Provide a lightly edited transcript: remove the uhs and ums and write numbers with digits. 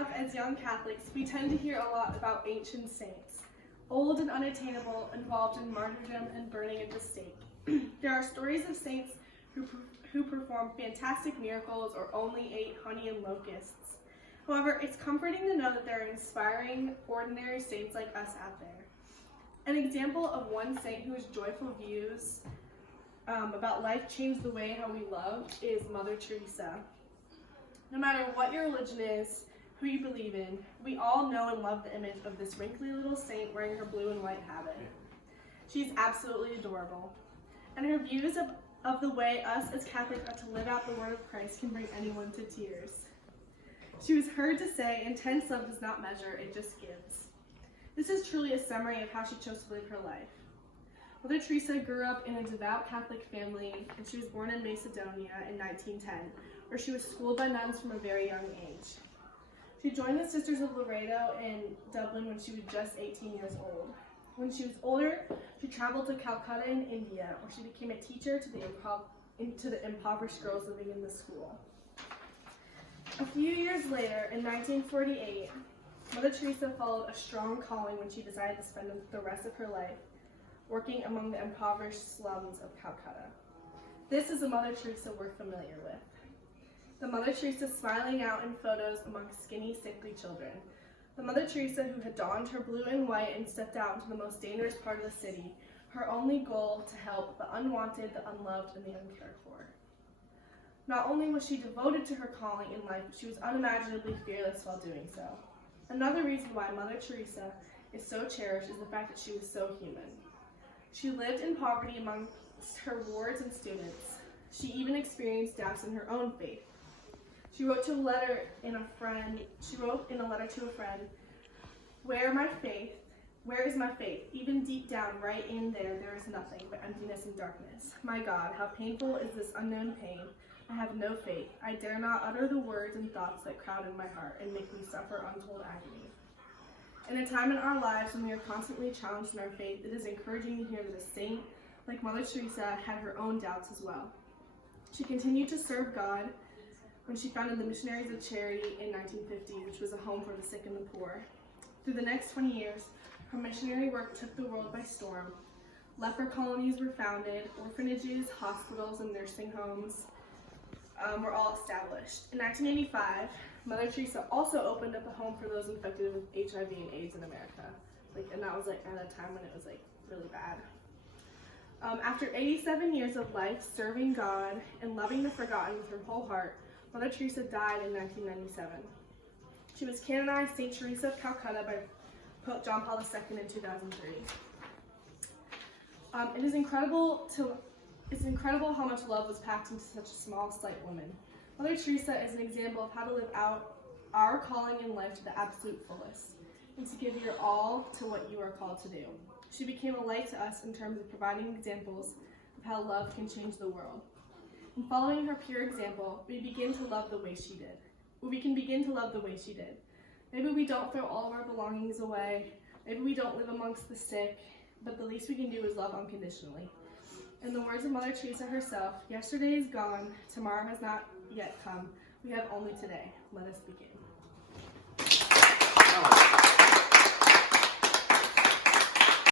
up as young Catholics, we tend to hear a lot about ancient saints, old and unattainable, involved in martyrdom and burning at the stake. There are stories of saints who performed fantastic miracles or only ate honey and locusts. However, it's comforting to know that there are inspiring, ordinary saints like us out there. An example of one saint whose joyful views about life changed the way how we love is Mother Teresa. No matter what your religion is, who you believe in, we all know and love the image of this wrinkly little saint wearing her blue and white habit. She's absolutely adorable, and her views of the way us as Catholics are to live out the word of Christ can bring anyone to tears. She was heard to say, "Intense love does not measure, it just gives." This is truly a summary of how she chose to live her life. Mother Teresa grew up in a devout Catholic family, and she was born in Macedonia in 1910, where she was schooled by nuns from a very young age. She joined the Sisters of Loreto in Dublin when she was just 18 years old. When she was older, she traveled to Calcutta in India, where she became a teacher to the impoverished girls living in the school. A few years later, in 1948, Mother Teresa followed a strong calling when she decided to spend the rest of her life working among the impoverished slums of Calcutta. This is the Mother Teresa we're familiar with. The Mother Teresa smiling out in photos among skinny, sickly children. The Mother Teresa who had donned her blue and white and stepped out into the most dangerous part of the city, her only goal to help the unwanted, the unloved, and the uncared for. Not only was she devoted to her calling in life, but she was unimaginably fearless while doing so. Another reason why Mother Teresa is so cherished is the fact that she was so human. She lived in poverty amongst her wards and students. She even experienced doubts in her own faith. She wrote in a letter to a friend, Where is my faith? Even deep down, right in there is nothing but emptiness and darkness. My God, how painful is this unknown pain. I have no faith. I dare not utter the words and thoughts that crowd in my heart and make me suffer untold agony. In a time in our lives when we are constantly challenged in our faith, it is encouraging to hear that a saint like Mother Teresa had her own doubts as well. She continued to serve God when she founded the Missionaries of Charity in 1950, which was a home for the sick and the poor. Through the next 20 years, her missionary work took the world by storm. Leper colonies were founded, orphanages, hospitals, and nursing homes were all established. In 1985, Mother Teresa also opened up a home for those infected with HIV and AIDS in America. And that was at a time when it was really bad. After 87 years of life serving God and loving the forgotten with her whole heart, Mother Teresa died in 1997. She was canonized St. Teresa of Calcutta by Pope John Paul II in 2003. It's incredible how much love was packed into such a small, slight woman. Mother Teresa is an example of how to live out our calling in life to the absolute fullest, and to give your all to what you are called to do. She became a light to us in terms of providing examples of how love can change the world. In following her pure example, we begin to love the way she did. We can begin to love the way she did. Maybe we don't throw all of our belongings away. Maybe we don't live amongst the sick, but the least we can do is love unconditionally. In the words of Mother Teresa herself, yesterday is gone, tomorrow has not yet come. We have only today. Let us begin.